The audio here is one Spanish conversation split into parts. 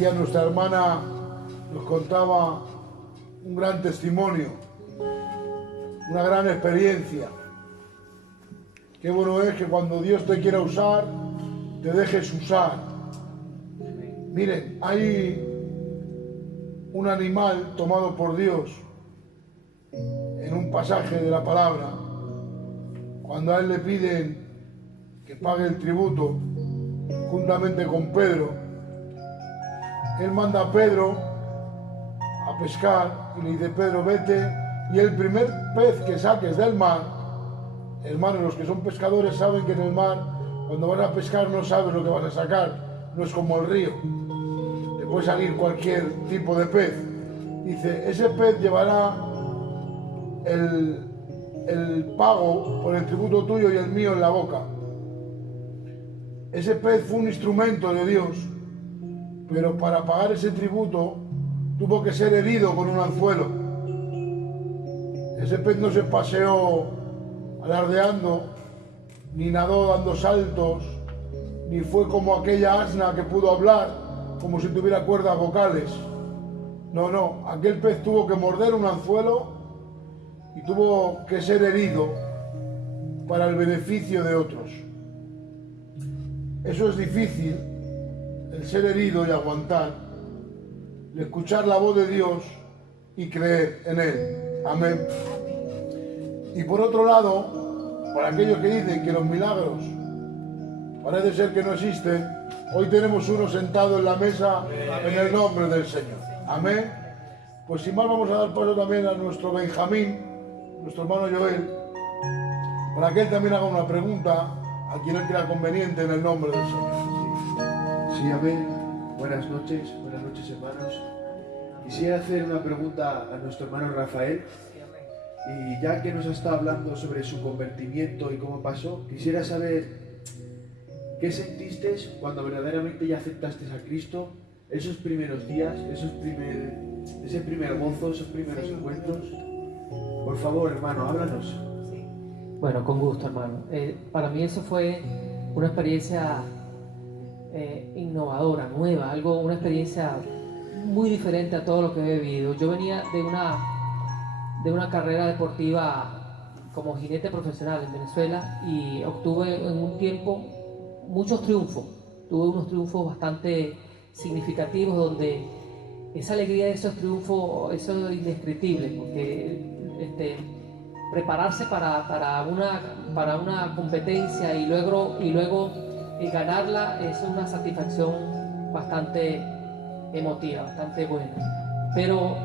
Decía nuestra hermana, nos contaba un gran testimonio, una gran experiencia. Qué bueno es que cuando Dios te quiera usar, te dejes usar. Miren, hay un animal tomado por Dios en un pasaje de la palabra, cuando a él le piden que pague el tributo juntamente con Pedro. Él manda a Pedro a pescar y le dice: Pedro, vete, y el primer pez que saques del mar, hermanos, los que son pescadores saben que en el mar, cuando vas a pescar, no sabes lo que vas a sacar, no es como el río, te puede salir cualquier tipo de pez. Dice: ese pez llevará el pago por el tributo tuyo y el mío en la boca. Ese pez fue un instrumento de Dios, pero para pagar ese tributo tuvo que ser herido con un anzuelo. Ese pez no se paseó alardeando, ni nadó dando saltos, ni fue como aquella asna que pudo hablar como si tuviera cuerdas vocales. No, no, aquel pez tuvo que morder un anzuelo y tuvo que ser herido para el beneficio de otros. Eso es difícil, el ser herido y aguantar, el escuchar la voz de Dios y creer en Él. Amén. Y por otro lado, para aquellos que dicen que los milagros parece ser que no existen, hoy tenemos uno sentado en la mesa en el nombre del Señor. Amén. Pues sin más, vamos a dar paso también a nuestro Benjamín, nuestro hermano Joel, para que él también haga una pregunta a quien él crea conveniente en el nombre del Señor. Sí, amén. Buenas noches hermanos. Quisiera hacer una pregunta a nuestro hermano Rafael, y ya que nos está hablando sobre su convertimiento y cómo pasó, quisiera saber qué sentiste cuando verdaderamente ya aceptaste a Cristo, esos primeros días, ese primer gozo, esos primeros encuentros. Por favor, hermano, háblanos. Bueno, con gusto, hermano. Para mí eso fue una experiencia innovadora, nueva, una experiencia muy diferente a todo lo que he vivido. Yo venía de una carrera deportiva como jinete profesional en Venezuela y obtuve en un tiempo muchos triunfos. Tuve unos triunfos bastante significativos donde esa alegría de esos triunfos, eso es indescriptible, porque prepararse para una competencia y luego ganarla es una satisfacción bastante emotiva, bastante buena. Pero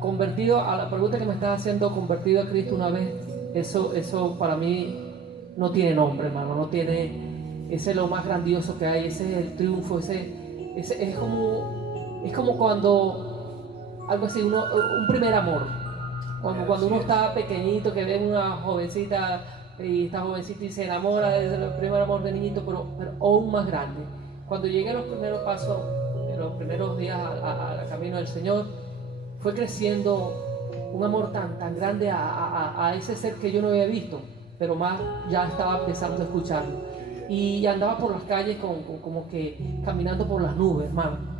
convertido a la pregunta que me estás haciendo, convertido a Cristo una vez, eso para mí no tiene nombre, hermano, no tiene, ese es lo más grandioso que hay, ese es el triunfo, ese es como cuando algo así, un primer amor. Cuando uno está pequeñito, que ve una jovencita y esta jovencita y se enamora desde el primer amor de niñito, pero aún más grande. Cuando llegué a los primeros pasos, en los primeros días al camino del Señor, fue creciendo un amor tan grande a ese ser que yo no había visto, pero más ya estaba empezando a escucharlo. Y andaba por las calles como que caminando por las nubes, hermano.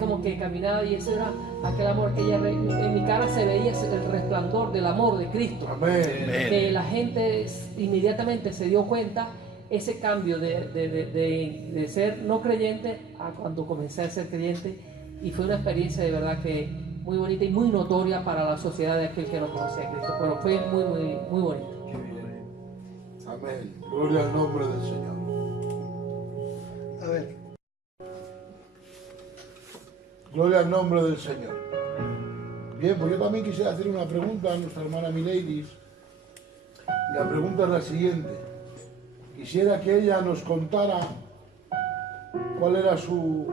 Como que caminaba y ese era aquel amor que en mi cara se veía el resplandor del amor de Cristo. Amén. Que la gente inmediatamente se dio cuenta ese cambio de ser no creyente a cuando comencé a ser creyente, y fue una experiencia de verdad que muy bonita y muy notoria para la sociedad de aquel que no conocía a Cristo, pero fue muy bonita. Amén. Gloria al nombre del Señor. A ver. Gloria al nombre del Señor. Bien, pues yo también quisiera hacer una pregunta a nuestra hermana Mileidis. Y la pregunta es la siguiente. Quisiera que ella nos contara cuál era su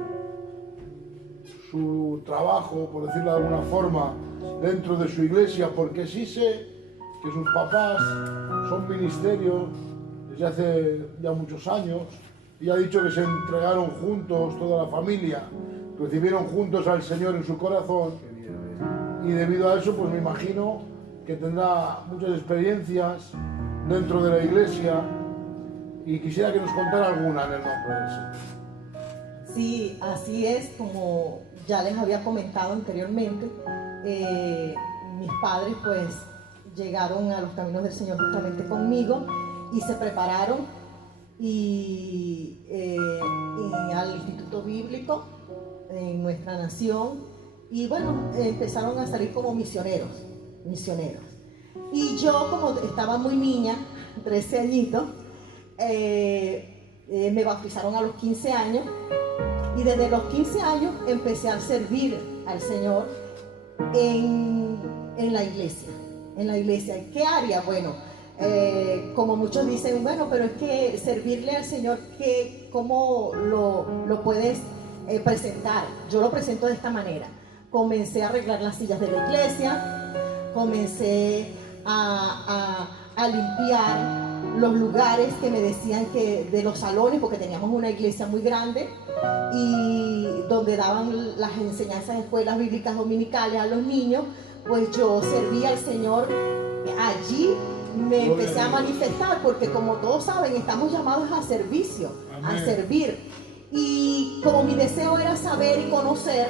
trabajo, por decirlo de alguna forma, dentro de su iglesia, porque sí sé que sus papás son ministerios desde hace ya muchos años, y ha dicho que se entregaron juntos, toda la familia, recibieron juntos al Señor en su corazón, y debido a eso pues me imagino que tendrá muchas experiencias dentro de la iglesia, y quisiera que nos contara alguna en el nombre del Señor. Sí, así es, como ya les había comentado anteriormente, mis padres pues llegaron a los caminos del Señor justamente conmigo y se prepararon y al Instituto Bíblico en nuestra nación, y bueno, empezaron a salir como misioneros. Y yo, como estaba muy niña, 13 añitos, me bautizaron a los 15 años, y desde los 15 años empecé a servir al Señor en la iglesia. ¿En qué área? Bueno, como muchos dicen, bueno, pero es que servirle al Señor, ¿cómo lo puedes presentar? Yo lo presento de esta manera. Comencé a arreglar las sillas de la iglesia, comencé a limpiar los lugares que me decían que de los salones, porque teníamos una iglesia muy grande y donde daban las enseñanzas de escuelas bíblicas dominicales a los niños, pues yo servía al Señor allí. Me empecé a manifestar porque, como todos saben, estamos llamados a servicio, a servir. Y como mi deseo era saber y conocer,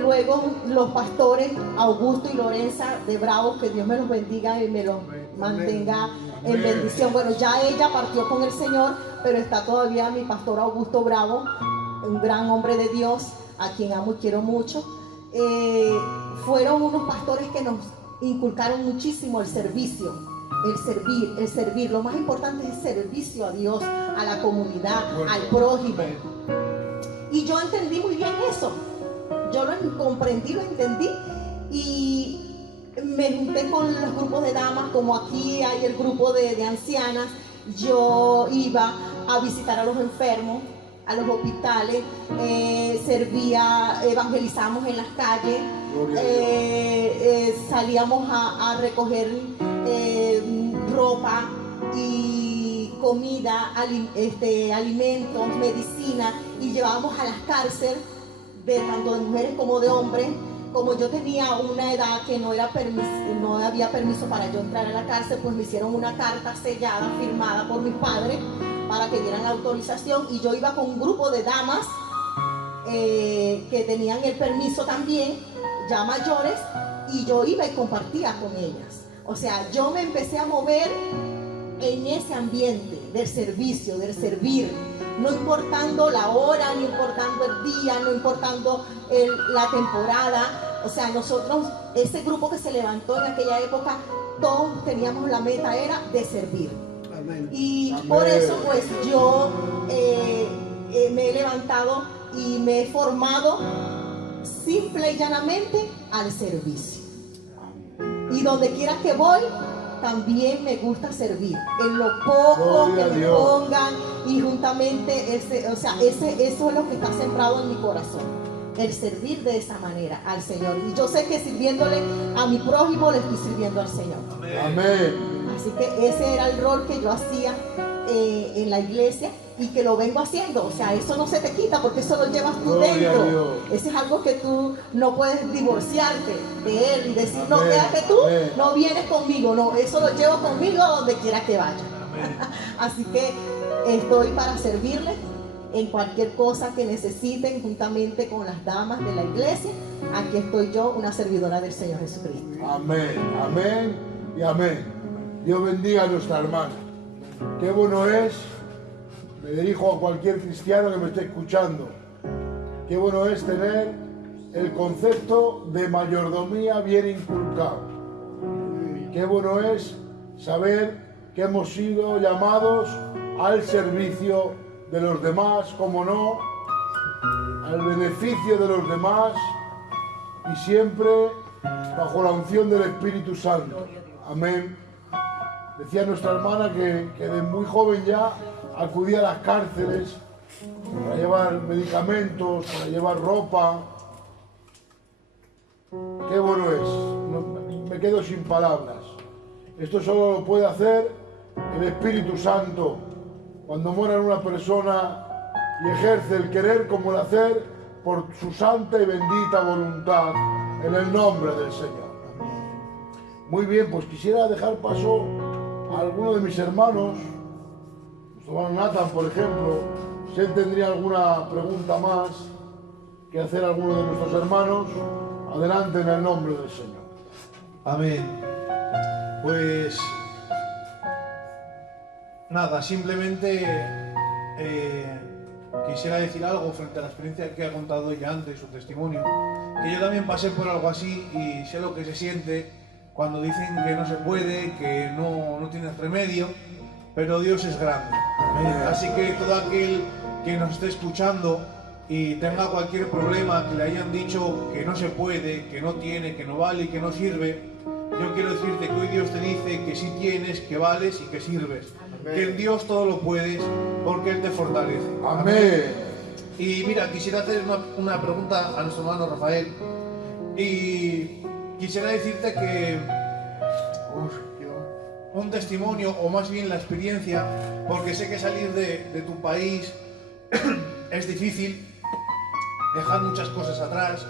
luego los pastores Augusto y Lorenza de Bravo, que Dios me los bendiga y me los mantenga en bendición. Bueno, ya ella partió con el Señor, pero está todavía mi pastor Augusto Bravo, un gran hombre de Dios, a quien amo y quiero mucho. Fueron unos pastores que nos inculcaron muchísimo el servicio, el servir. Lo más importante es el servicio a Dios, a la comunidad, al prójimo. Y yo entendí muy bien eso. Yo lo comprendí, lo entendí, y me junté con los grupos de damas, como aquí hay el grupo de ancianas. Yo iba a visitar a los enfermos, a los hospitales, servía, evangelizamos en las calles, salíamos a recoger ropa y comida, alimentos, medicina, y llevábamos a las cárceles, tanto de mujeres como de hombres. Como yo tenía una edad que no había permiso para yo entrar a la cárcel, pues me hicieron una carta sellada, firmada por mis padres, para que dieran la autorización, y yo iba con un grupo de damas que tenían el permiso también, ya mayores, y yo iba y compartía con ellas. O sea, yo me empecé a mover en ese ambiente del servicio, del servir, no importando la hora, no importando el día, no importando la temporada. O sea, nosotros, ese grupo que se levantó en aquella época, todos teníamos la meta, era de servir. Amén. Y amén. Por eso pues yo me he levantado y me he formado simple y llanamente al servicio. Y donde quiera que voy, también me gusta servir. En lo poco que me pongan, y juntamente eso es lo que está sembrado en mi corazón. El servir de esa manera al Señor. Y yo sé que sirviéndole a mi prójimo, le estoy sirviendo al Señor. Amén. Así que ese era el rol que yo hacía en la iglesia, y que lo vengo haciendo. O sea, eso no se te quita, porque eso lo llevas tú dentro. Ese es algo que tú no puedes divorciarte de él y decir, no, quédate tú, no vienes conmigo. No, eso lo llevo conmigo a donde quiera que vaya. Así que estoy para servirles en cualquier cosa que necesiten, juntamente con las damas de la iglesia. Aquí estoy yo, una servidora del Señor Jesucristo. Amén, amén y amén. Dios bendiga a nuestra hermana. Qué bueno es, me dirijo a cualquier cristiano que me esté escuchando, qué bueno es tener el concepto de mayordomía bien inculcado. Qué bueno es saber que hemos sido llamados al servicio de los demás, como no, al beneficio de los demás, y siempre bajo la unción del Espíritu Santo. Amén. Decía nuestra hermana que de muy joven ya acudía a las cárceles para llevar medicamentos, para llevar ropa. Qué bueno es. Me quedo sin palabras. Esto solo lo puede hacer el Espíritu Santo cuando mora en una persona y ejerce el querer como el hacer por su santa y bendita voluntad, en el nombre del Señor. Muy bien, pues quisiera dejar paso a alguno de mis hermanos. Nuestro hermano Nathan, por ejemplo, Si él tendría alguna pregunta más que hacer a alguno de nuestros hermanos, adelante en el nombre del Señor. Amén. Pues nada, simplemente quisiera decir algo frente a la experiencia que ha contado ella antes, su testimonio, que yo también pasé por algo así y sé lo que se siente cuando dicen que no se puede, que no tienes remedio, pero Dios es grande. Amén. Así que todo aquel que nos esté escuchando y tenga cualquier problema, que le hayan dicho que no se puede, que no tiene, que no vale y que no sirve, yo quiero decirte que hoy Dios te dice que sí tienes, que vales y que sirves. Amén. Que en Dios todo lo puedes porque Él te fortalece. Amén. Y mira, quisiera hacer una pregunta a nuestro hermano Rafael. Y quisiera decirte que un testimonio, o más bien la experiencia, porque sé que salir de tu país es difícil, dejar muchas cosas atrás,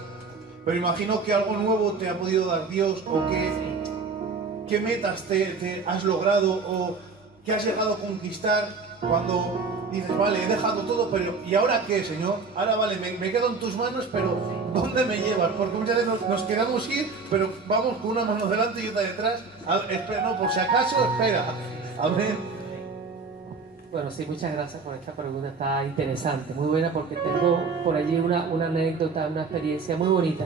pero imagino que algo nuevo te ha podido dar Dios, o qué metas te has logrado, o qué has llegado a conquistar cuando dices, vale, he dejado todo, pero ¿y ahora qué, Señor? Ahora vale, me quedo en tus manos, pero ¿dónde me llevas? Porque muchas veces nos queremos ir, pero vamos con una mano delante y otra detrás. Espera, no, por si acaso, espera. Amén. Bueno, sí, muchas gracias por esta pregunta, está interesante, muy buena, porque tengo por allí una anécdota, una experiencia muy bonita.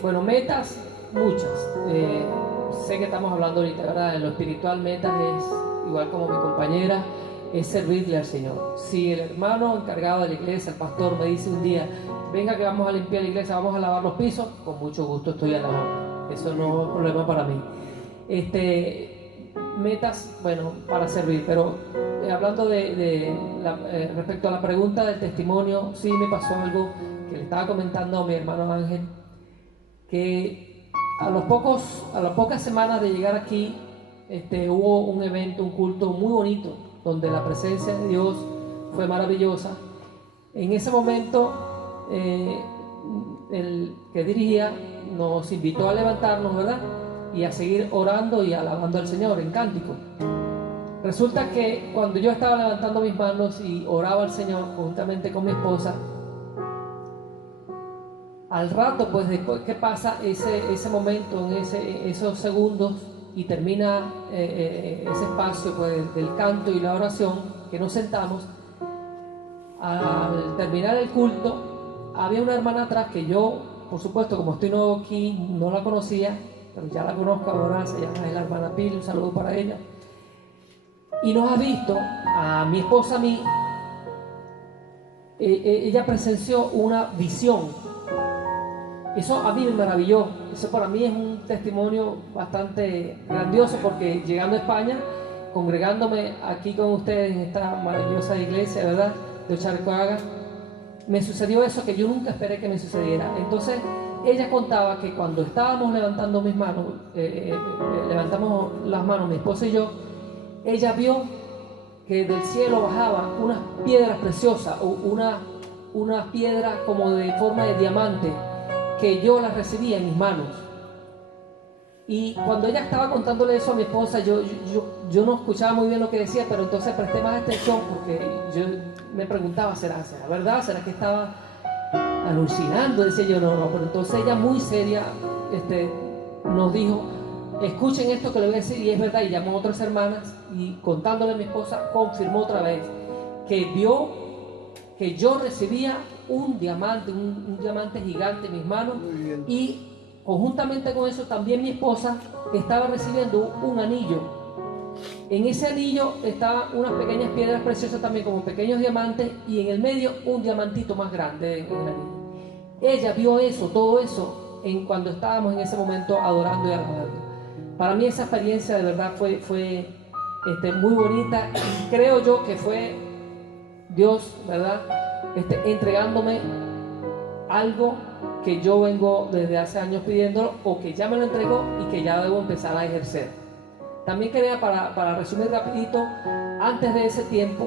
Bueno, metas, muchas. Sé que estamos hablando ahorita, ¿verdad? En lo espiritual, metas es, igual como mi compañera, es servirle al Señor. Si el hermano encargado de la iglesia, el pastor, me dice un día, venga que vamos a limpiar la iglesia, vamos a lavar los pisos, con mucho gusto estoy a la orden. Eso no es problema para mí. Metas, bueno, para servir, pero hablando respecto a la pregunta del testimonio, sí me pasó algo que le estaba comentando a mi hermano Ángel, que a las pocas semanas de llegar aquí, hubo un evento, un culto muy bonito, donde la presencia de Dios fue maravillosa. En ese momento, el que dirigía nos invitó a levantarnos, ¿verdad? Y a seguir orando y alabando al Señor en cántico. Resulta que cuando yo estaba levantando mis manos y oraba al Señor juntamente con mi esposa, al rato, pues después que pasa ese momento, en esos segundos, y termina ese espacio, pues, del canto y la oración, que nos sentamos, al terminar el culto, había una hermana atrás que yo, por supuesto, como estoy nuevo aquí, no la conocía, pero ya la conozco ahora, se llama la hermana Pili, un saludo para ella, y nos ha visto, a mi esposa, a mí, ella presenció una visión. Eso a mí me maravilló, eso para mí es un testimonio bastante grandioso, porque llegando a España, congregándome aquí con ustedes en esta maravillosa iglesia, ¿verdad?, de Ocharcoaga, me sucedió eso que yo nunca esperé que me sucediera. Entonces ella contaba que cuando estábamos levantando mis manos, levantamos las manos mi esposa y yo, ella vio que del cielo bajaban unas piedras preciosas, o una piedra como de forma de diamante, que yo las recibía en mis manos. Y cuando ella estaba contándole eso a mi esposa, yo no escuchaba muy bien lo que decía, pero entonces presté más atención, porque yo me preguntaba, ¿será verdad? ¿Será que estaba alucinando? Decía yo, no, pero entonces ella muy seria nos dijo, escuchen esto que le voy a decir, y es verdad, y llamó a otras hermanas, y contándole a mi esposa, confirmó otra vez, que vio que yo recibía un diamante gigante en mis manos, y conjuntamente con eso también mi esposa estaba recibiendo un anillo. En ese anillo estaban unas pequeñas piedras preciosas también, como pequeños diamantes, y en el medio un diamantito más grande en el anillo. Ella vio eso, todo eso, cuando estábamos en ese momento adorando y alabando. Para mí esa experiencia de verdad fue muy bonita, y creo yo que fue Dios, ¿verdad?, entregándome algo que yo vengo desde hace años pidiéndolo, o que ya me lo entregó y que ya debo empezar a ejercer. También quería, para resumir rapidito, antes de ese tiempo,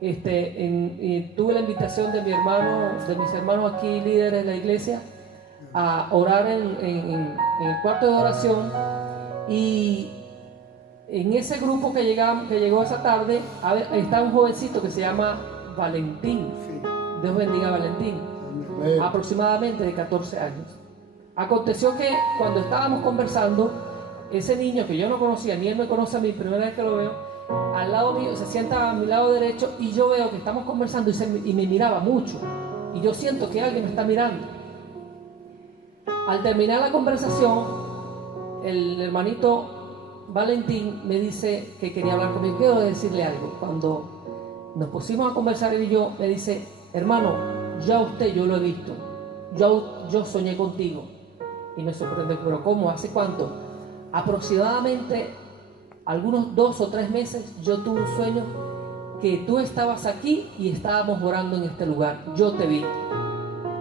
tuve la invitación de mis hermanos aquí, líderes de la iglesia, a orar en el cuarto de oración, y En ese grupo que llegó esa tarde está un jovencito que se llama Valentín. Dios bendiga a Valentín. Aproximadamente de 14 años. Aconteció que cuando estábamos conversando, ese niño que yo no conocía, ni él me conoce a mí, primera vez que lo veo, al lado mío, se sienta a mi lado derecho y yo veo que estamos conversando y me miraba mucho. Y yo siento que alguien me está mirando. Al terminar la conversación, el hermanito Valentín me dice que quería hablar conmigo. Quiero decirle algo. Cuando nos pusimos a conversar él y yo, me dice: hermano, ya usted yo lo he visto. Yo soñé contigo. Y me sorprende, pero ¿cómo? ¿Hace cuánto? Aproximadamente algunos 2 o 3 meses yo tuve un sueño que tú estabas aquí y estábamos orando en este lugar. Yo te vi.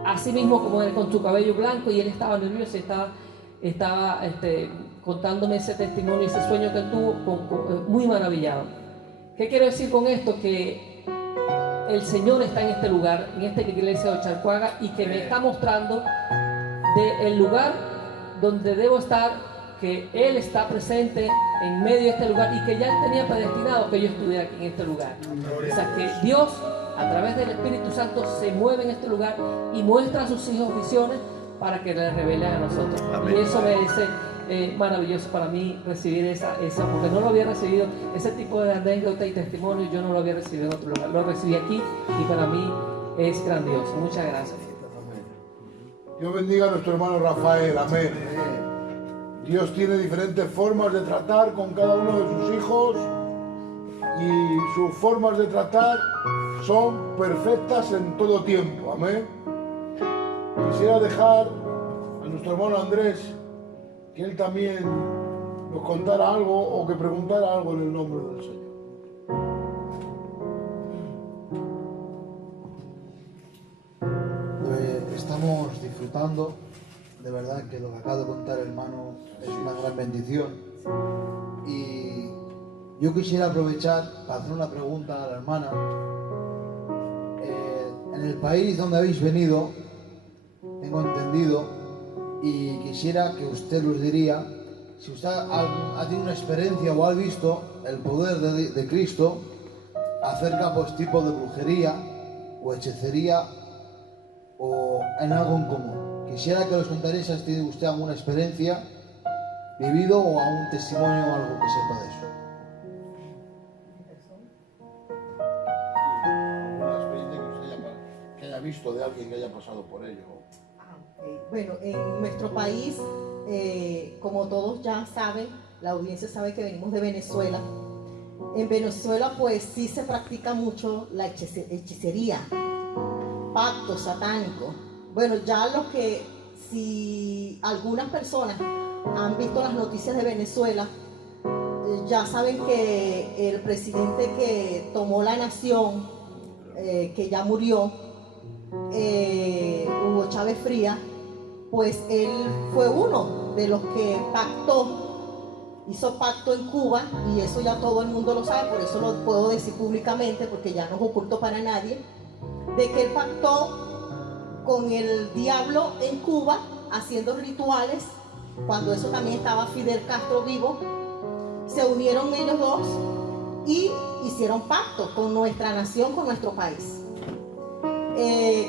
Así mismo como él con tu cabello blanco, y él estaba nervioso y estaba contándome ese testimonio, ese sueño que él tuvo, muy maravillado. ¿Qué quiero decir con esto? Que el Señor está en este lugar, en esta iglesia de Ochalcuaga, y que me está mostrando el lugar donde debo estar, que Él está presente en medio de este lugar y que ya Él tenía predestinado que yo estuviera aquí en este lugar. O sea, que Dios, a través del Espíritu Santo, se mueve en este lugar y muestra a sus hijos visiones para que les revelen a nosotros. Amén. Y eso me parece maravilloso para mí, recibir esa, porque no lo había recibido, ese tipo de anécdota y testimonio, yo no lo había recibido en otro lugar. Lo recibí aquí y para mí es grandioso. Muchas gracias. Dios bendiga a nuestro hermano Rafael. Amén. Dios tiene diferentes formas de tratar con cada uno de sus hijos y sus formas de tratar son perfectas en todo tiempo. Amén. Quisiera dejar a nuestro hermano Andrés que él también nos contara algo o que preguntara algo en el nombre del Señor. Estamos disfrutando, de verdad que lo que acaba de contar el hermano es una gran bendición, y yo quisiera aprovechar para hacer una pregunta a la hermana. En el país donde habéis venido, tengo entendido, y quisiera que usted nos diría si usted ha tenido una experiencia o ha visto el poder de Cristo acerca pues tipo de brujería o hechicería o en algo en común. Quisiera que nos contaréis si ha tenido usted alguna experiencia vivido o algún testimonio o algo que sepa de eso. ¿Alguna experiencia que usted que haya visto de alguien que haya pasado por ello? Bueno, en nuestro país, como todos ya saben, la audiencia sabe que venimos de Venezuela. En Venezuela pues sí se practica mucho la hechicería, pacto satánico. Bueno, ya lo que, si algunas personas han visto las noticias de Venezuela, ya saben que el presidente que tomó la nación, que ya murió, Hugo Chávez Frías, pues él fue uno de los que hizo pacto en Cuba, y eso ya todo el mundo lo sabe, por eso lo puedo decir públicamente, porque ya no es oculto para nadie, de que él pactó con el diablo en Cuba, haciendo rituales, cuando eso también estaba Fidel Castro vivo. Se unieron ellos dos y hicieron pacto con nuestra nación, con nuestro país.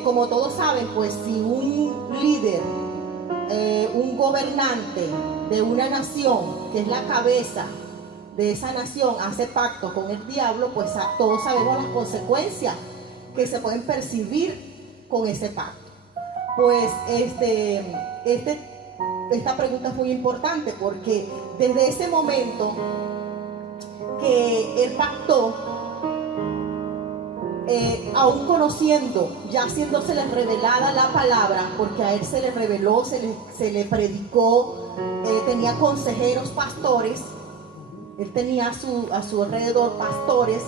Como todos saben, pues si un líder, un gobernante de una nación, que es la cabeza de esa nación, hace pacto con el diablo, pues todos sabemos las consecuencias que se pueden percibir con ese pacto. Pues esta pregunta es muy importante, porque desde ese momento que él pactó, aún conociendo, ya haciéndosele revelada la palabra, porque a él se le reveló, se le predicó, tenía consejeros pastores, él tenía a su alrededor pastores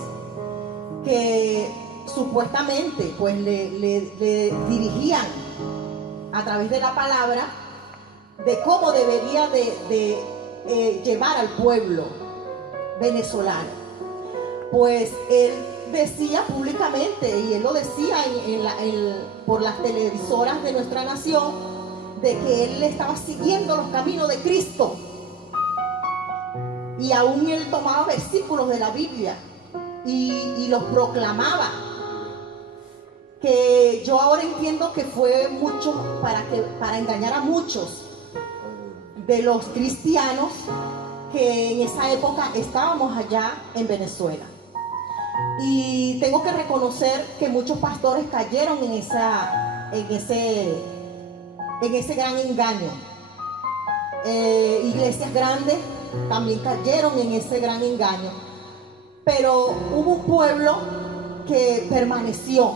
que supuestamente pues le dirigían a través de la palabra de cómo debería de llevar al pueblo venezolano. Pues él decía públicamente, y él lo decía por las televisoras de nuestra nación, de que él estaba siguiendo los caminos de Cristo Y aún él tomaba versículos de la Biblia y los proclamaba. Que yo ahora entiendo que fue mucho para engañar a muchos de los cristianos que en esa época estábamos allá en Venezuela. Y tengo que reconocer que muchos pastores cayeron en ese gran engaño. Iglesias grandes también cayeron en ese gran engaño. Pero hubo un pueblo que permaneció,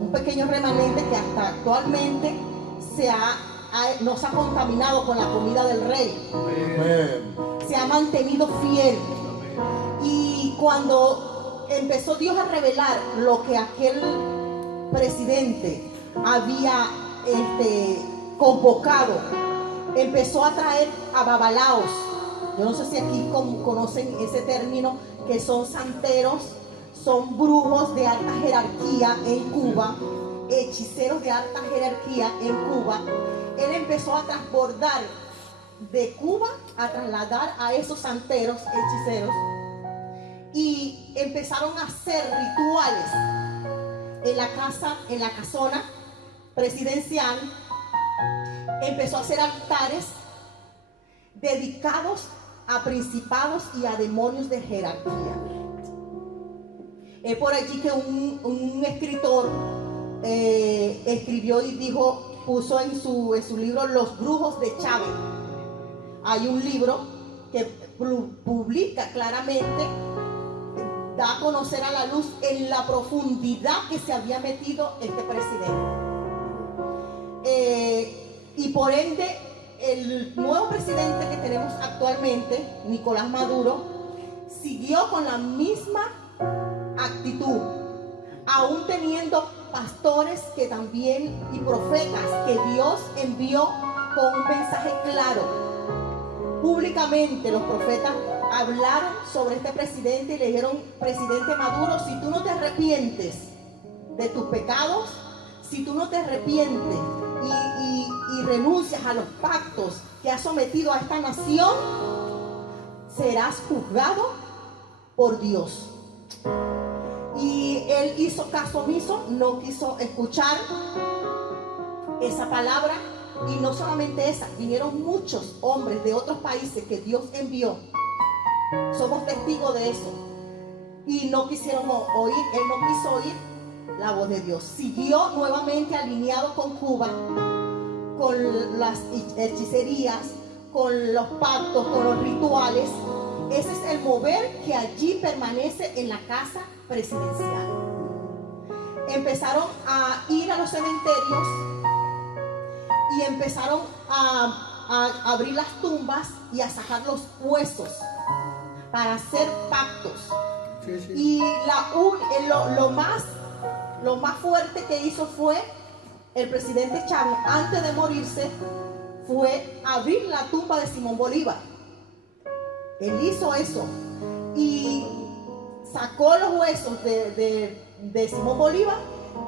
un pequeño remanente que hasta actualmente no se ha contaminado con la comida del rey. Amén. Se ha mantenido fiel. Y cuando empezó Dios a revelar lo que aquel presidente había convocado, empezó a traer a babalaos. Yo no sé si aquí conocen ese término, que son santeros, son brujos de alta jerarquía en Cuba, hechiceros de alta jerarquía en Cuba. Él empezó a transbordar de Cuba, a trasladar a esos santeros, hechiceros, y empezaron a hacer rituales en la casa, en la casona presidencial. Empezó a hacer altares dedicados a principados y a demonios de jerarquía. Es por allí que un escritor escribió y dijo, puso en su libro Los Brujos de Chávez. Hay un libro que publica claramente, da a conocer a la luz en la profundidad que se había metido este presidente. Y por ende, el nuevo presidente que tenemos actualmente, Nicolás Maduro, siguió con la misma actitud, aún teniendo pastores que también y profetas que Dios envió con un mensaje claro. Públicamente los profetas hablaron sobre este presidente y le dijeron: presidente Maduro, si tú no te arrepientes de tus pecados, si tú no te arrepientes y renuncias a los pactos que has sometido a esta nación, serás juzgado por Dios. Y él hizo caso omiso, no quiso escuchar esa palabra. Y no solamente esa, vinieron muchos hombres de otros países que Dios envió. Somos testigos de eso. Y no quisieron oír, él no quiso oír la voz de Dios. Siguió nuevamente alineado con Cuba, con las hechicerías, con los pactos, con los rituales. Ese es el mover que allí permanece en la casa presidencial. Empezaron a ir a los cementerios y empezaron a abrir las tumbas y a sacar los huesos para hacer pactos. Y lo más fuerte que hizo fue el presidente Chávez, antes de morirse, fue abrir la tumba de Simón Bolívar. Él hizo eso y sacó los huesos de Simón Bolívar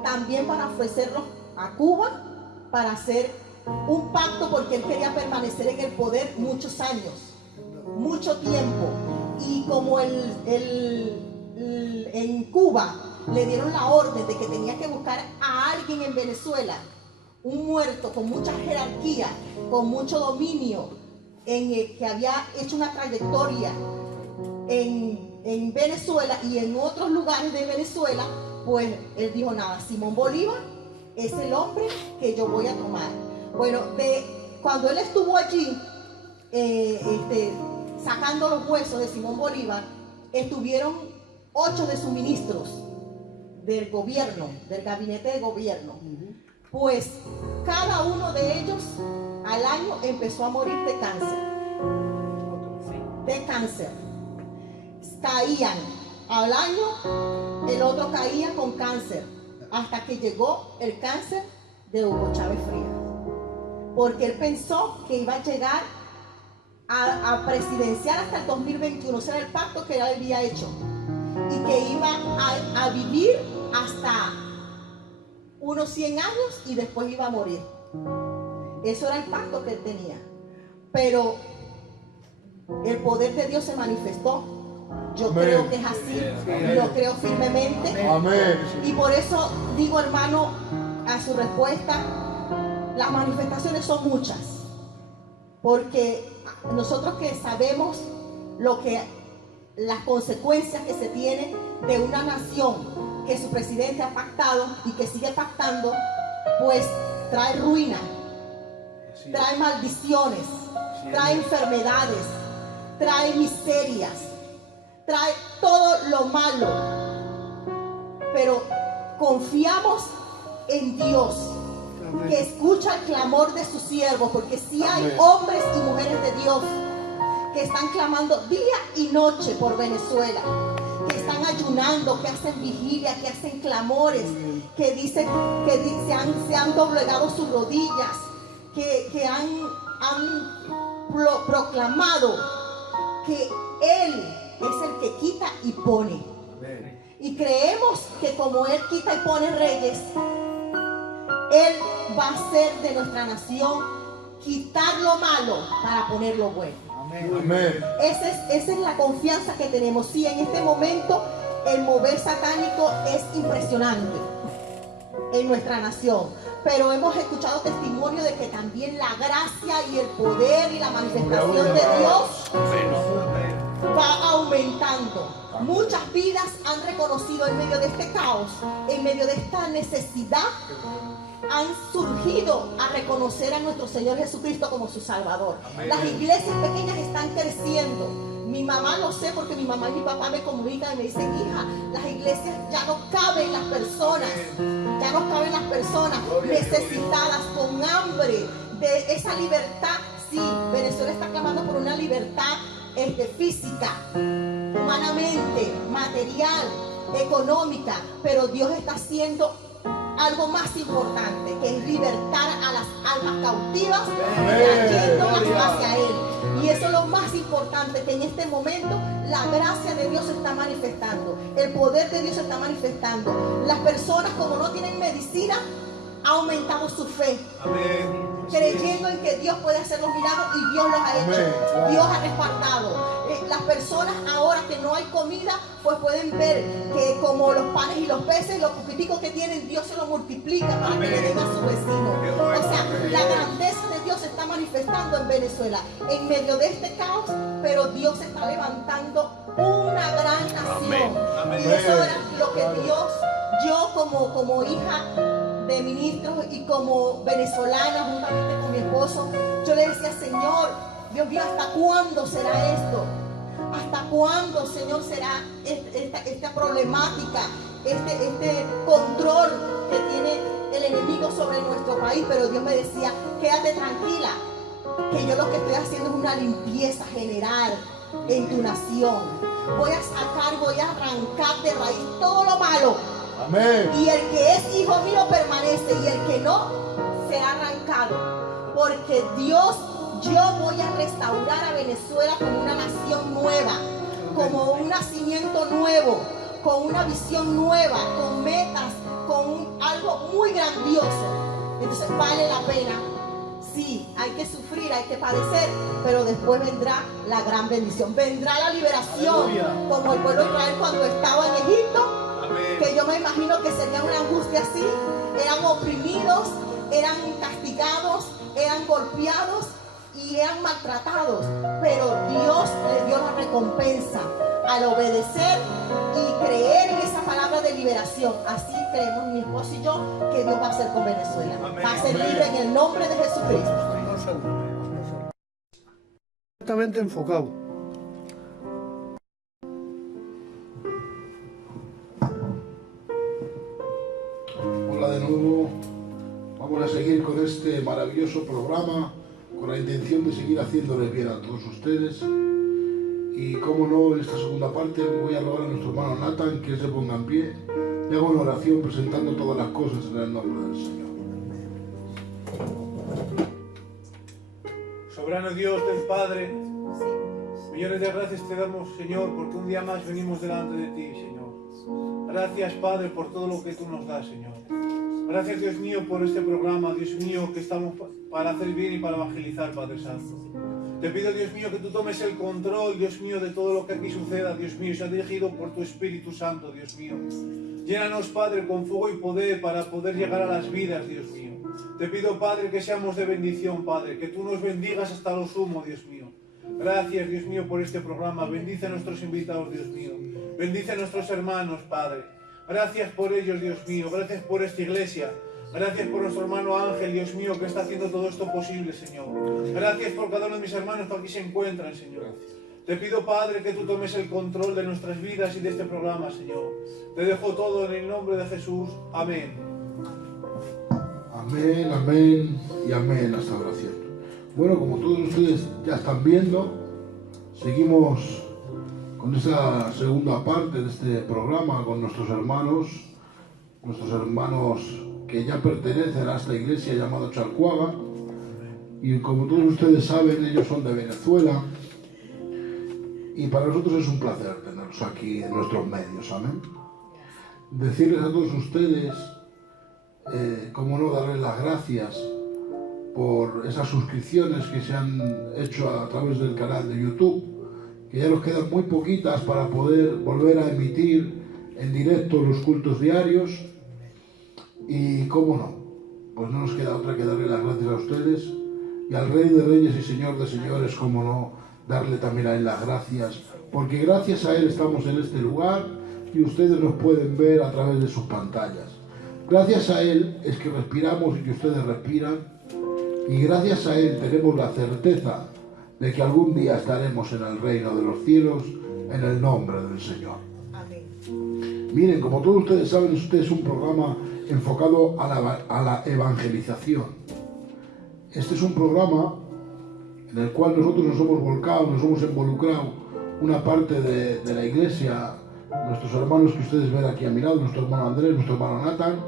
también para ofrecerlos a Cuba, para hacer un pacto, porque él quería permanecer en el poder muchos años, mucho tiempo. Y como en Cuba le dieron la orden de que tenía que buscar a alguien en Venezuela, un muerto con mucha jerarquía, con mucho dominio, que había hecho una trayectoria en Venezuela y en otros lugares de Venezuela, pues él dijo: nada, Simón Bolívar es el hombre que yo voy a tomar. Bueno, cuando él estuvo allí sacando los huesos de Simón Bolívar, estuvieron 8 de sus ministros del gobierno, del gabinete de gobierno. Pues cada uno de ellos al año empezó a morir de cáncer. De cáncer. Caían al año, el otro caía con cáncer, hasta que llegó el cáncer de Hugo Chávez Frías. Porque él pensó que iba a llegar a presidenciar hasta el 2021, ese era el pacto que él había hecho, y que iba a vivir hasta unos 100 años y después iba a morir. Eso era el pacto que él tenía. Pero El poder de Dios se manifestó. Yo Amén. creo que es así, lo creo firmemente. Amén. Y por eso digo, hermano, a su respuesta, las manifestaciones son muchas. Porque nosotros que sabemos las consecuencias que se tienen de una nación que su presidente ha pactado y que sigue pactando, pues trae ruina, trae maldiciones, trae enfermedades, trae miserias, trae todo lo malo. Pero confiamos en Dios, que escucha el clamor de sus siervos, porque si hay hombres y mujeres de Dios que están clamando día y noche por Venezuela, que están ayunando, que hacen vigilia, que hacen clamores, que dicen se han doblegado sus rodillas, que han proclamado que Él es el que quita y pone. Y creemos que como Él quita y pone reyes, Él va a hacer de nuestra nación quitar lo malo para poner lo bueno. Amén. Esa es la confianza que tenemos. Sí, en este momento el mover satánico es impresionante en nuestra nación, pero hemos escuchado testimonio de que también la gracia y el poder y la manifestación de Dios va aumentando. Muchas vidas han reconocido en medio de este caos, en medio de esta necesidad, han surgido a reconocer a nuestro Señor Jesucristo como su Salvador. Las iglesias pequeñas están creciendo. Mi mamá lo sé porque mi mamá y mi papá me comunican y me dicen: hija, las iglesias ya no caben las personas, necesitadas, con hambre de esa libertad. Sí, Venezuela está clamando por una libertad física, humanamente, material, económica, pero Dios está haciendo algo más importante, que es libertar a las almas cautivas, trayéndolas hacia Él. Y eso es lo más importante, que en este momento la gracia de Dios se está manifestando, el poder de Dios se está manifestando. Las personas, como no tienen medicina, ha aumentado su fe. Amén. Creyendo en que Dios puede hacer los milagros, y Dios los ha hecho. Dios ha respaldado. Las personas ahora que no hay comida, pues pueden ver que como los panes y los peces, los poquiticos que tienen, Dios se los multiplica para que le den a su vecino. O sea, la grandeza de Dios se está manifestando en Venezuela en medio de este caos, pero Dios está levantando una gran nación. Y eso era lo que Dios, yo como hija de ministros y como venezolana, juntamente con mi esposo, yo le decía: Señor, Dios mío, ¿hasta cuándo será esto? ¿Hasta cuándo, Señor, será esta problemática, este control que tiene el enemigo sobre nuestro país? Pero Dios me decía: quédate tranquila, que yo lo que estoy haciendo es una limpieza general en tu nación. Voy a sacar, voy a arrancar de raíz todo lo malo. Amén. Y el que es hijo mío permanece, y el que no será arrancado. Porque Dios, yo voy a restaurar a Venezuela como una nación nueva, como un nacimiento nuevo, con una visión nueva, con metas, con algo muy grandioso. Entonces vale la pena. Sí, hay que sufrir, hay que padecer, pero después vendrá la gran bendición, vendrá la liberación. Aleluya. Como el pueblo de Israel cuando estaba en Egipto. Que yo me imagino que sería una angustia así. Eran oprimidos, eran castigados, eran golpeados y eran maltratados, pero Dios les dio la recompensa al obedecer y creer en esa palabra de liberación. Así creemos mi esposo y yo que Dios va a hacer con Venezuela. Va a ser libre en el nombre de Jesucristo. Exactamente enfocado. Hola de nuevo. Vamos a seguir con este maravilloso programa, con la intención de seguir haciéndoles bien a todos ustedes. Y como no, en esta segunda parte voy a rogar a nuestro hermano Nathan que se ponga en pie y haga una oración presentando todas las cosas en el nombre del Señor. Soberano Dios del Padre, millones de gracias te damos, Señor, porque un día más venimos delante de ti, Señor. Gracias, Padre, por todo lo que tú nos das, Señor. Gracias, Dios mío, por este programa, Dios mío, que estamos para hacer bien y para evangelizar, Padre Santo. Te pido, Dios mío, que tú tomes el control, Dios mío, de todo lo que aquí suceda, Dios mío, y sea dirigido por tu Espíritu Santo, Dios mío. Llénanos, Padre, con fuego y poder para poder llegar a las vidas, Dios mío. Te pido, Padre, que seamos de bendición, Padre, que tú nos bendigas hasta lo sumo, Dios mío. Gracias, Dios mío, por este programa. Bendice a nuestros invitados, Dios mío. Bendice a nuestros hermanos, Padre. Gracias por ellos, Dios mío. Gracias por esta iglesia. Gracias por nuestro hermano Ángel, Dios mío, que está haciendo todo esto posible, Señor. Gracias por cada uno de mis hermanos que aquí se encuentran, Señor. Te pido, Padre, que tú tomes el control de nuestras vidas y de este programa, Señor. Te dejo todo en el nombre de Jesús. Amén. Amén, amén y amén hasta oración. Bueno, como todos ustedes ya están viendo, seguimos con esta segunda parte de este programa con nuestros hermanos que ya pertenecen a esta iglesia llamada Chalcuaga, y como todos ustedes saben, ellos son de Venezuela, y para nosotros es un placer tenerlos aquí en nuestros medios, amén. Decirles a todos ustedes, cómo no, darles las gracias por esas suscripciones que se han hecho a través del canal de YouTube, que ya nos quedan muy poquitas para poder volver a emitir en directo los cultos diarios. Y cómo no, pues no nos queda otra que darle las gracias a ustedes y al Rey de Reyes y Señor de Señores, cómo no, darle también a Él las gracias, porque gracias a Él estamos en este lugar y ustedes nos pueden ver a través de sus pantallas. Gracias a Él es que respiramos y que ustedes respiran, y gracias a Él tenemos la certeza de que algún día estaremos en el reino de los cielos en el nombre del Señor. Amén. Miren, como todos ustedes saben, este es un programa enfocado a la evangelización. Este es un programa en el cual nosotros nos hemos volcado, nos hemos involucrado una parte de la iglesia, nuestros hermanos que ustedes ven aquí a mi lado, nuestro hermano Andrés, nuestro hermano Nathan,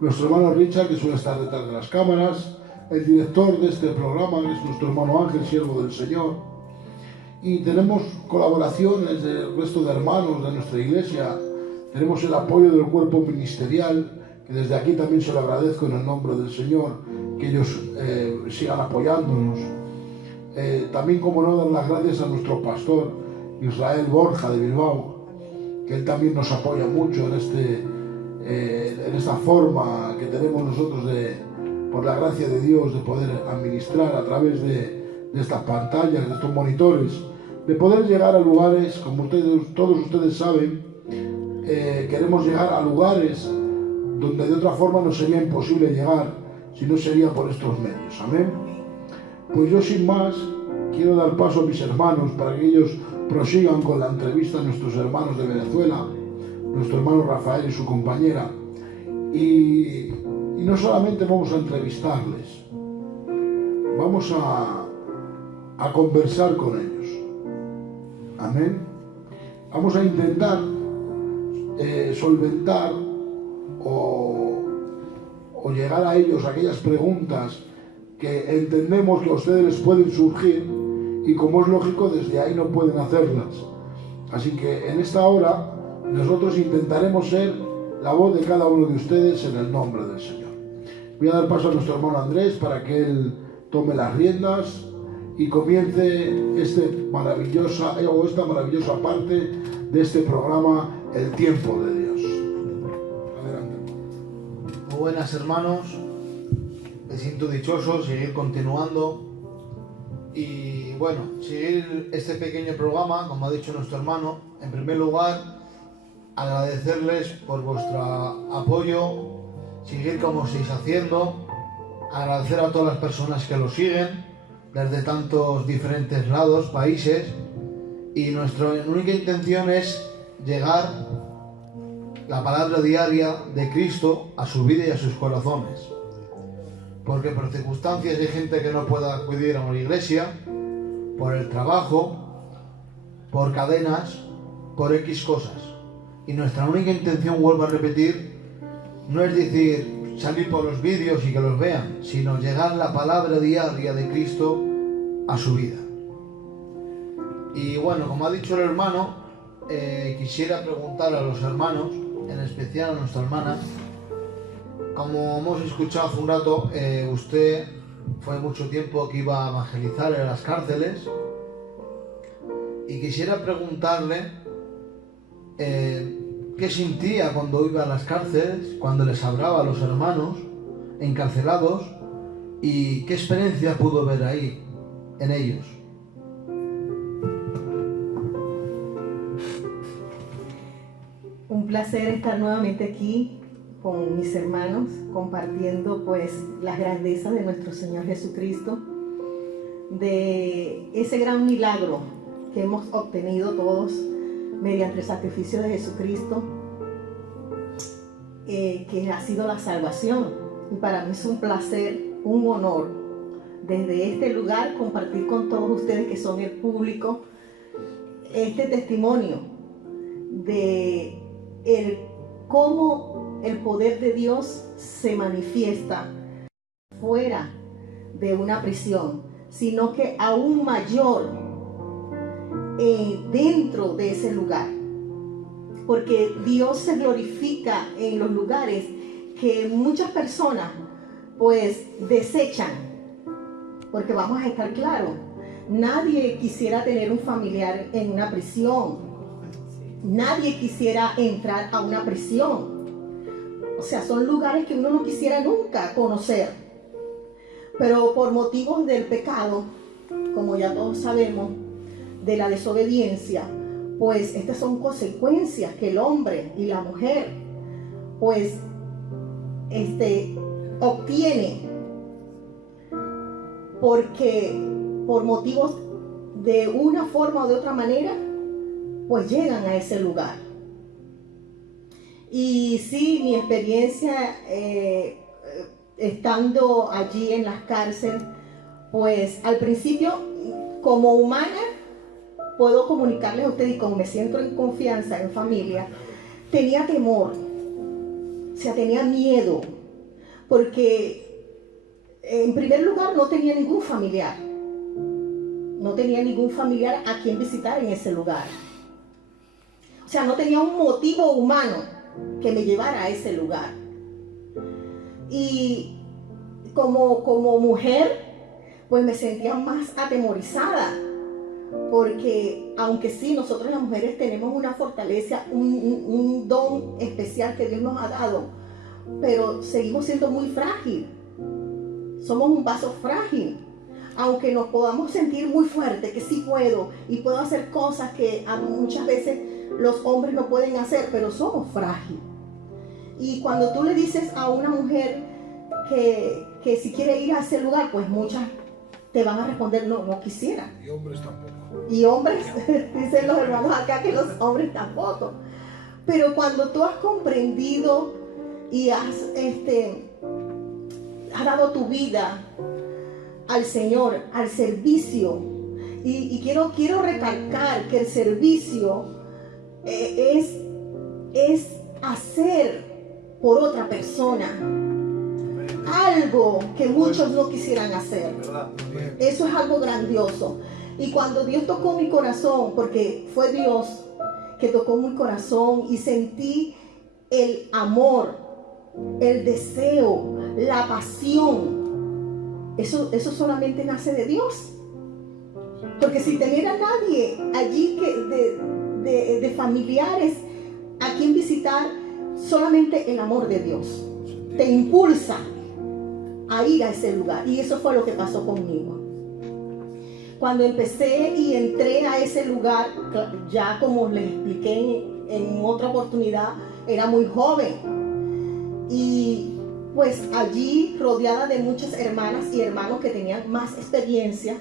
nuestro hermano Richard, que suele estar detrás de las cámaras, el director de este programa es nuestro hermano Ángel, siervo del Señor, y tenemos colaboraciones del resto de hermanos de nuestra iglesia. Tenemos el apoyo del cuerpo ministerial, que desde aquí también se lo agradezco en el nombre del Señor, que ellos sigan apoyándonos. También, como no, dar las gracias a nuestro pastor Israel Borja de Bilbao, que él también nos apoya mucho en esta forma que tenemos nosotros por la gracia de Dios, de poder administrar a través de estas pantallas, de estos monitores, de poder llegar a lugares, como todos ustedes saben, queremos llegar a lugares donde de otra forma no sería imposible llegar, si no sería por estos medios. Amén. Pues yo, sin más, quiero dar paso a mis hermanos para que ellos prosigan con la entrevista a nuestros hermanos de Venezuela, nuestro hermano Rafael y su compañera. Y no solamente vamos a entrevistarles, vamos a conversar con ellos. Amén. Vamos a intentar solventar o llegar a ellos aquellas preguntas que entendemos que a ustedes les pueden surgir, y como es lógico, desde ahí no pueden hacerlas. Así que en esta hora nosotros intentaremos ser la voz de cada uno de ustedes en el nombre del Señor. Voy a dar paso a nuestro hermano Andrés para que él tome las riendas y comience esta maravillosa parte de este programa, El Tiempo de Dios. Adelante. Muy buenas, hermanos. Me siento dichoso seguir continuando y bueno, seguir este pequeño programa, como ha dicho nuestro hermano. En primer lugar, agradecerles por vuestro apoyo, seguir como estáis haciendo, agradecer a todas las personas que lo siguen desde tantos diferentes lados, países, y nuestra única intención es llegar la palabra diaria de Cristo a su vida y a sus corazones, porque por circunstancias hay gente que no pueda acudir a una iglesia, por el trabajo, por cadenas, por X cosas, y nuestra única intención, vuelvo a repetir, no es decir salir por los vídeos y que los vean, sino llegar la palabra diaria de Cristo a su vida. Y bueno, como ha dicho el hermano, quisiera preguntar a los hermanos, en especial a nuestra hermana, como hemos escuchado hace un rato, usted fue mucho tiempo que iba a evangelizar en las cárceles y quisiera preguntarle qué sentía cuando iba a las cárceles, cuando les hablaba a los hermanos encarcelados y qué experiencia pudo ver ahí en ellos. Un placer estar nuevamente aquí con mis hermanos, compartiendo pues las grandezas de nuestro Señor Jesucristo, de ese gran milagro que hemos obtenido todos mediante el sacrificio de Jesucristo, que ha sido la salvación. Y para mí es un placer, un honor, desde este lugar compartir con todos ustedes que son el público este testimonio de cómo el poder de Dios se manifiesta fuera de una prisión, sino que aún mayor dentro de ese lugar, porque Dios se glorifica en los lugares que muchas personas pues desechan, porque vamos a estar claros, nadie quisiera tener un familiar en una prisión, nadie quisiera entrar a una prisión. O sea, son lugares que uno no quisiera nunca conocer. Pero por motivos del pecado, como ya todos sabemos, de la desobediencia, pues estas son consecuencias que el hombre y la mujer, pues, obtiene. Porque por motivos de una forma o de otra manera, pues llegan a ese lugar. Y sí, mi experiencia estando allí en las cárceles, pues al principio, como humana, puedo comunicarles a ustedes, y como me siento en confianza, en familia, tenía temor, o sea, tenía miedo, porque en primer lugar no tenía ningún familiar a quien visitar en ese lugar. O sea, no tenía un motivo humano que me llevara a ese lugar. Y como mujer, pues me sentía más atemorizada, porque aunque sí, nosotros las mujeres tenemos una fortaleza, un don especial que Dios nos ha dado, pero seguimos siendo muy frágil. Somos un vaso frágil. Aunque nos podamos sentir muy fuertes, que sí puedo y puedo hacer cosas que muchas veces los hombres no pueden hacer, pero somos frágiles. Y cuando tú le dices a una mujer que si quiere ir a ese lugar, pues muchas te van a responder, no quisiera. Y hombres tampoco. Y hombres, dicen los hermanos acá que los hombres tampoco. Pero cuando tú has comprendido y has dado tu vida al Señor, al servicio, y quiero recalcar que el servicio es hacer por otra persona algo que muchos no quisieran hacer. Eso es algo grandioso. Y cuando Dios tocó mi corazón, porque fue Dios que tocó mi corazón, y sentí el amor, el deseo, la pasión, eso solamente nace de Dios. Porque si tuviera nadie allí de familiares a quien visitar, solamente el amor de Dios te impulsa a ir a ese lugar. Y eso fue lo que pasó conmigo. Cuando empecé y entré a ese lugar, ya como les expliqué en otra oportunidad, era muy joven. Y pues allí, rodeada de muchas hermanas y hermanos que tenían más experiencia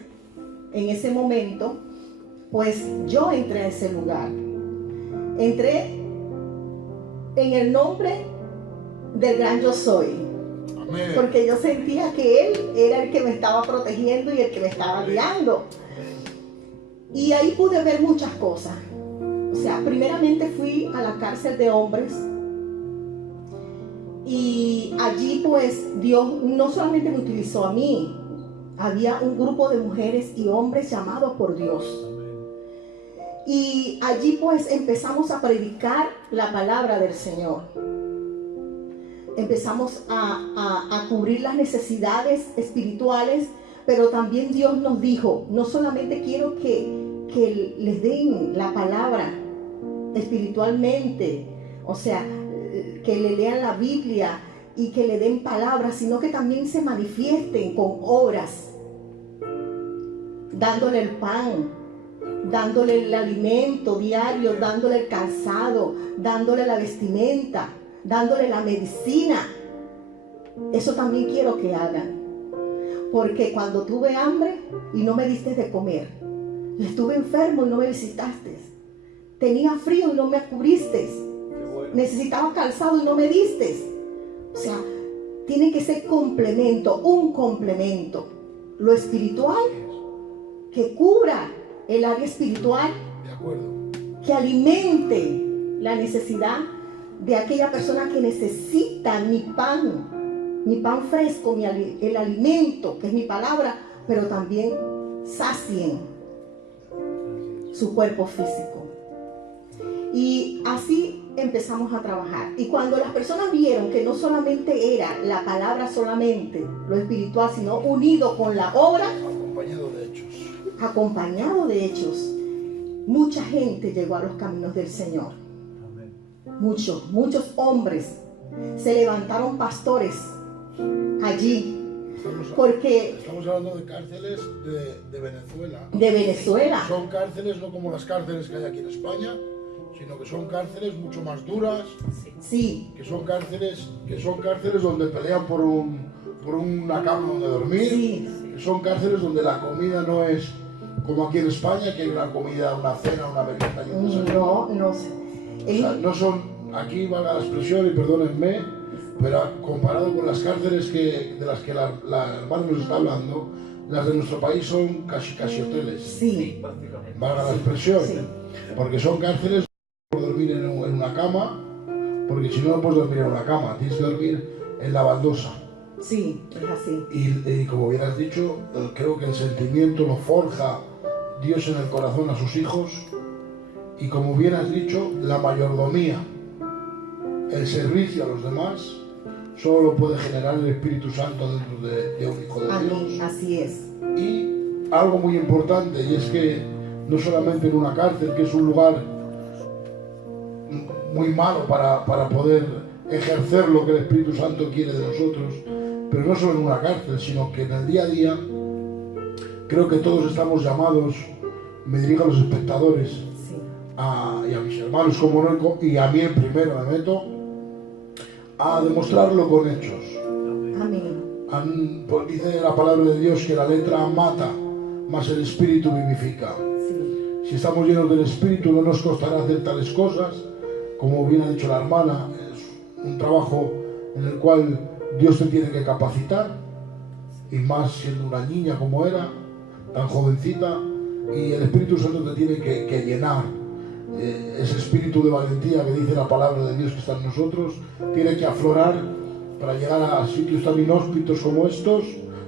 en ese momento, pues yo entré a ese lugar. Entré en el nombre del gran yo soy. Amén. Porque yo sentía que Él era el que me estaba protegiendo y el que me estaba guiando. Y ahí pude ver muchas cosas. O sea, primeramente fui a la cárcel de hombres. Y allí pues Dios no solamente me utilizó a mí, había un grupo de mujeres y hombres llamados por Dios. Y allí pues empezamos a predicar la palabra del Señor. empezamos a cubrir las necesidades espirituales, pero también Dios nos dijo, no solamente quiero que les den la palabra espiritualmente, o sea, que le lean la Biblia y que le den palabras, sino que también se manifiesten con obras, dándole el pan, dándole el alimento diario, dándole el calzado, dándole la vestimenta, dándole la medicina. Eso también quiero que hagan, porque cuando tuve hambre y no me diste de comer, estuve enfermo y no me visitaste, tenía frío y no me cubriste, necesitaba calzado y no me diste. O sea, tiene que ser complemento, un complemento, lo espiritual que cubra el área espiritual, De acuerdo. que alimente la necesidad de aquella persona que necesita mi pan fresco, el alimento, que es mi palabra, pero también sacien su cuerpo físico. Y así empezamos a trabajar. Y cuando las personas vieron que no solamente era la palabra solamente, lo espiritual, sino unido con la obra, acompañado de hechos, mucha gente llegó a los caminos del Señor. Muchos hombres se levantaron pastores allí. Estamos hablando de cárceles de Venezuela. De Venezuela. Son cárceles no como las cárceles que hay aquí en España, sino que son cárceles mucho más duras. Sí. Que son cárceles donde pelean por una cama donde dormir. Sí. Que son cárceles donde la comida no es como aquí en España, que hay una comida, una cena, una merienda y un desayuno. No. O sea, no son, aquí valga la expresión y perdónenme, pero comparado con las cárceles de las que la hermana nos está hablando, las de nuestro país son casi hoteles. Sí. Valga la expresión. Sí. Porque son cárceles por dormir en una cama, porque si no puedes dormir en una cama, tienes que dormir en la baldosa. Sí, es así. Y como bien has dicho, creo que el sentimiento lo forja Dios en el corazón a sus hijos. Y como bien has dicho, la mayordomía, el servicio a los demás, solo lo puede generar el Espíritu Santo dentro de un hijo de Amén, Dios. así es. Y algo muy importante, y es que no solamente en una cárcel, que es un lugar muy malo para poder ejercer lo que el Espíritu Santo quiere de nosotros, pero no solo en una cárcel, sino que en el día a día creo que todos estamos llamados, me dirijo a los espectadores, Sí. y a mis hermanos como no, y a mí el primero me meto, a demostrarlo con hechos. Amén. Dice la palabra de Dios que la letra mata, mas el Espíritu vivifica. Sí. Si estamos llenos del Espíritu no nos costará hacer tales cosas, como bien ha dicho la hermana, es un trabajo en el cual Dios te tiene que capacitar, y más siendo una niña como era, tan jovencita, y el Espíritu Santo te tiene que llenar. Ese espíritu de valentía que dice la palabra de Dios que está en nosotros, tiene que aflorar para llegar a sitios tan inhóspitos como estos,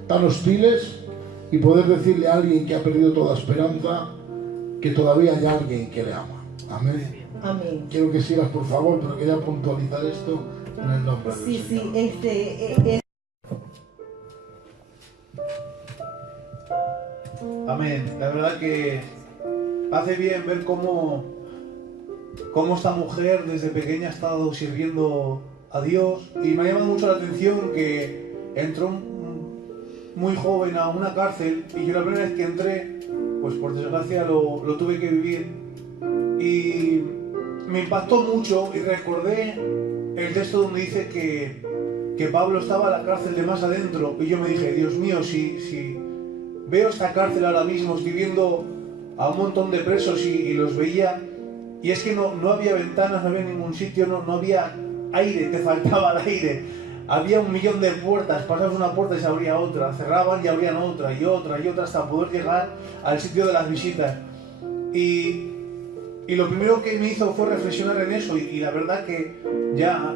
tan hostiles, y poder decirle a alguien que ha perdido toda esperanza que todavía hay alguien que le ama. Amén. Amén. Quiero que sigas, por favor, pero quería puntualizar esto en el nombre del Sí, Señor. sí, Amén. La verdad que hace bien ver cómo esta mujer desde pequeña ha estado sirviendo a Dios, y me ha llamado mucho la atención que entró muy joven a una cárcel, y yo la primera vez que entré, pues por desgracia lo tuve que vivir, y me impactó mucho, y recordé el texto donde dice que Pablo estaba en la cárcel de más adentro, y yo me dije, Dios mío, si veo esta cárcel ahora mismo, estoy viendo a un montón de presos y los veía, y es que no había ventanas, no había ningún sitio, no había aire, te faltaba el aire, había 1.000.000 de puertas, pasabas una puerta y se abría otra, cerraban y abrían otra y otra y otra hasta poder llegar al sitio de las visitas. Y lo primero que me hizo fue reflexionar en eso, y la verdad que ya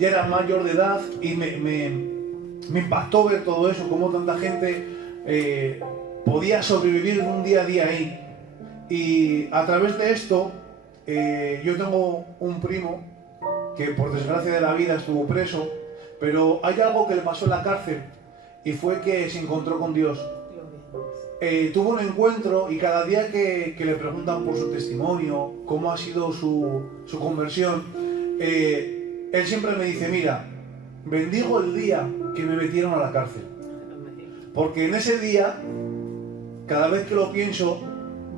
era mayor de edad, y me impactó ver todo eso, cómo tanta gente podía sobrevivir en un día a día ahí. Y a través de esto, yo tengo un primo que por desgracia de la vida estuvo preso, pero hay algo que le pasó en la cárcel y fue que se encontró con Dios. Tuvo un encuentro y cada día que le preguntan por su testimonio, cómo ha sido su conversión, él siempre me dice, mira, bendigo el día que me metieron a la cárcel. Porque en ese día, cada vez que lo pienso,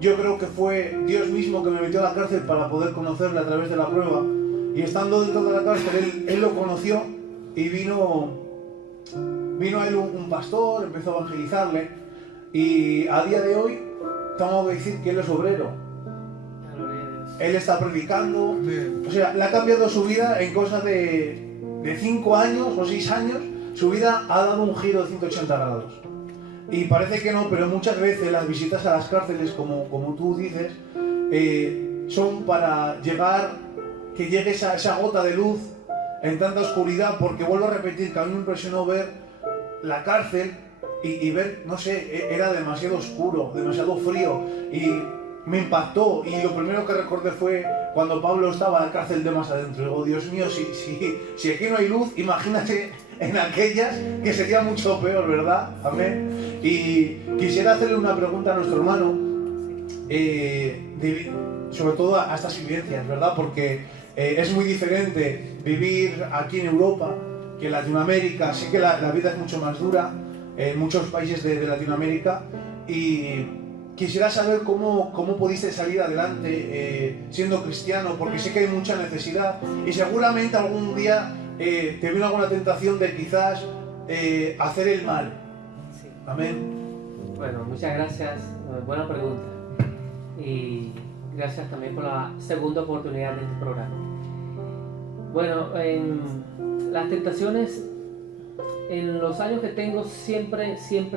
yo creo que fue Dios mismo que me metió a la cárcel para poder conocerle a través de la prueba. Y estando dentro de la cárcel, él lo conoció y vino a él un pastor, empezó a evangelizarle. Y a día de hoy, tengo que decir que él es obrero. Él está predicando. O sea, le ha cambiado su vida en cosa de 5 años o 6 años. Su vida ha dado un giro de 180 grados. Y parece que no, pero muchas veces las visitas a las cárceles, como tú dices, son para que llegue esa gota de luz en tanta oscuridad, porque vuelvo a repetir que a mí me impresionó ver la cárcel y ver, no sé, era demasiado oscuro, demasiado frío, y me impactó. Y lo primero que recordé fue cuando Pablo estaba en la cárcel de más adentro. Digo, Dios mío, si aquí no hay luz, imagínate en aquellas, que sería mucho peor, ¿verdad? Amén. Y quisiera hacerle una pregunta a nuestro hermano, sobre todo a estas vivencias, ¿verdad? Porque es muy diferente vivir aquí en Europa que en Latinoamérica. Sí que la vida es mucho más dura en muchos países de Latinoamérica, y quisiera saber cómo pudiste salir adelante siendo cristiano, porque sé que hay mucha necesidad y seguramente algún día te vino alguna tentación de quizás hacer el mal. Sí. Amén. Bueno, muchas gracias. Buena pregunta. Y gracias también por la segunda oportunidad de este programa. Bueno, las tentaciones en los años que tengo siempre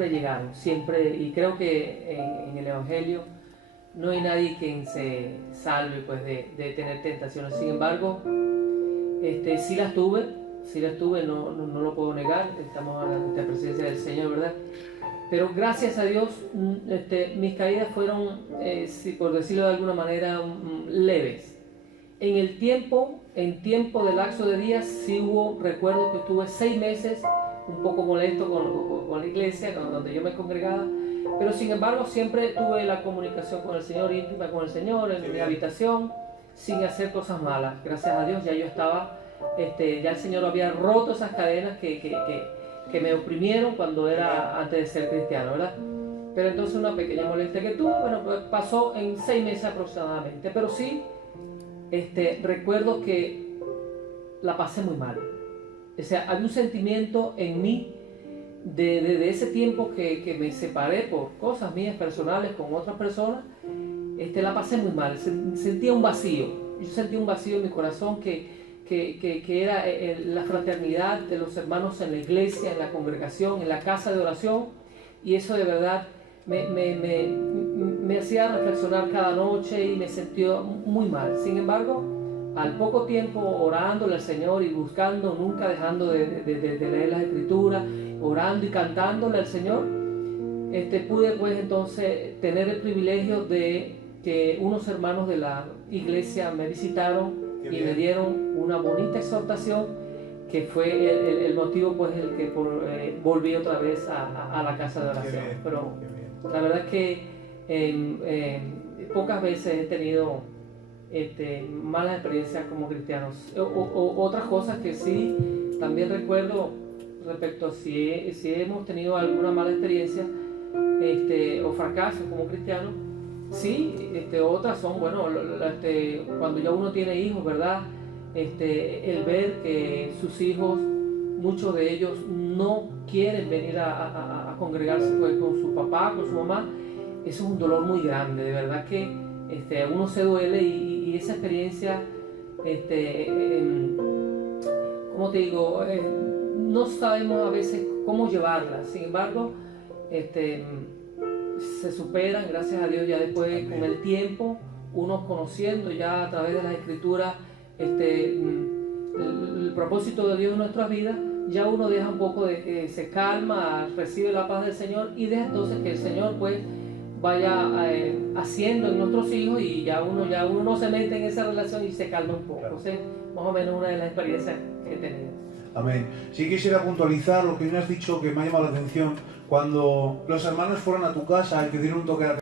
llegaron, siempre, y creo que en el Evangelio no hay nadie quien se salve pues de tener tentaciones. Sin embargo, sí las tuve, no lo puedo negar, estamos en la presencia del Señor, ¿verdad? Pero gracias a Dios, mis caídas fueron, por decirlo de alguna manera, leves. En tiempo de lapso de días, sí recuerdo que estuve 6 meses un poco molesto con la iglesia, donde yo me congregaba, pero sin embargo siempre tuve la comunicación con el Señor, íntima con el Señor, en mi habitación, sin hacer cosas malas. Gracias a Dios ya yo estaba, ya el Señor había roto esas cadenas que me oprimieron cuando era antes de ser cristiano, ¿verdad? Pero entonces una pequeña molestia que tuve, bueno, pues pasó en 6 meses aproximadamente, pero sí, recuerdo que la pasé muy mal. O sea, había un sentimiento en mí de ese tiempo que me separé por cosas mías personales con otras personas. La pasé muy mal, sentía un vacío. Yo sentía un vacío en mi corazón que era la fraternidad de los hermanos en la iglesia, en la congregación, en la casa de oración, y eso de verdad me hacía reflexionar cada noche y me sentía muy mal. Sin embargo, al poco tiempo orándole al Señor y buscando, nunca dejando de leer las Escrituras, orando y cantándole al Señor, pude pues entonces tener el privilegio de que unos hermanos de la iglesia me visitaron y me dieron una bonita exhortación, que fue el motivo pues el que volví otra vez a la casa de oración. Pero la verdad es que pocas veces he tenido malas experiencias como cristianos. Otras cosas que sí también recuerdo respecto a si hemos tenido alguna mala experiencia o fracaso como cristianos, sí, otras son, bueno, cuando ya uno tiene hijos, ¿verdad? El ver que sus hijos, muchos de ellos no quieren venir a congregarse pues, con su papá, con su mamá, eso es un dolor muy grande, de verdad que uno se duele y esa experiencia, como te digo, no sabemos a veces cómo llevarla. Sin embargo, se superan, gracias a Dios, ya después con el tiempo, uno conociendo ya a través de las Escrituras el propósito de Dios en nuestras vidas, ya uno deja un poco de que se calma, recibe la paz del Señor y deja entonces que el Señor pues vaya haciendo en nuestros hijos, y ya uno no se mete en esa relación y se calma un poco. Claro. O sea, más o menos una de las experiencias que he tenido. Amén. Sí quisiera puntualizar lo que me has dicho que me ha llamado la atención. Cuando los hermanos fueron a tu casa y te dieron un toque de atención,